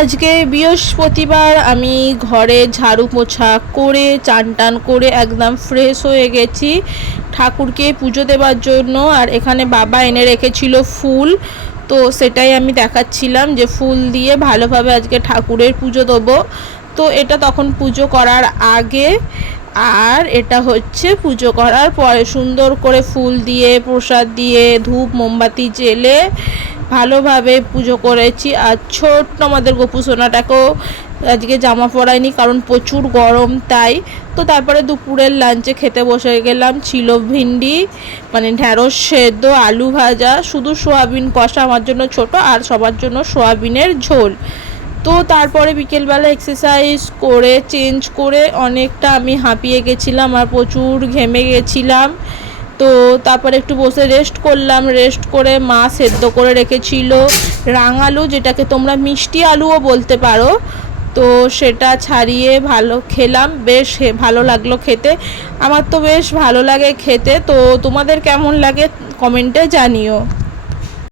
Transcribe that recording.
আজকে বৃহস্পতিবার আমি ঘরে ঝাড়ু পোছা করে চান টান করে একদম ফ্রেশ হয়ে গেছি ঠাকুরকে পুজো দেওয়ার জন্য। আর এখানে বাবা এনে রেখেছিল ফুল, তো সেটাই আমি দেখাচ্ছিলাম যে ফুল দিয়ে ভালোভাবে আজকে ঠাকুরের পুজো দেবো। তো এটা তখন পুজো করার আগে, আর এটা হচ্ছে পুজো করার পরে সুন্দর করে ফুল দিয়ে প্রসাদ দিয়ে ধূপ মোমবাতি জ্বেলে ভালোভাবে পুজো করেছি। আর ছোট্ট আমাদের গোপু সোনাটাকেও আজকে জামা পরাইনি কারণ প্রচুর গরম তাই। তো তারপরে দুপুরের লাঞ্চে খেতে বসে গেলাম। ছিল ভিন্ডি মানে ঢ্যাঁড়স সেদ্ধ, আলু ভাজা, শুধু সোয়াবিন কষা আমার জন্য ছোট আর সবার জন্য সোয়াবিনের ঝোল। তো তারপরে বিকেলবেলা এক্সারসাইজ করে চেঞ্জ করে অনেকটা আমি হাঁপিয়ে গেছিলাম আর প্রচুর ঘেমে গেছিলাম। তো তারপরে একটু বসে রেস্ট করলাম। রেস্ট করে মা সেদ্ধ করে রেখেছিল রাঙালু, যেটাকে তোমরা মিষ্টি আলুও বলতে পারো, তো সেটা ছাড়িয়ে ভালো খেলাম। বেশ ভালো লাগলো খেতে, আমার তো বেশ ভালো লাগে খেতে। তো তোমাদের কেমন লাগে কমেন্টে জানিও।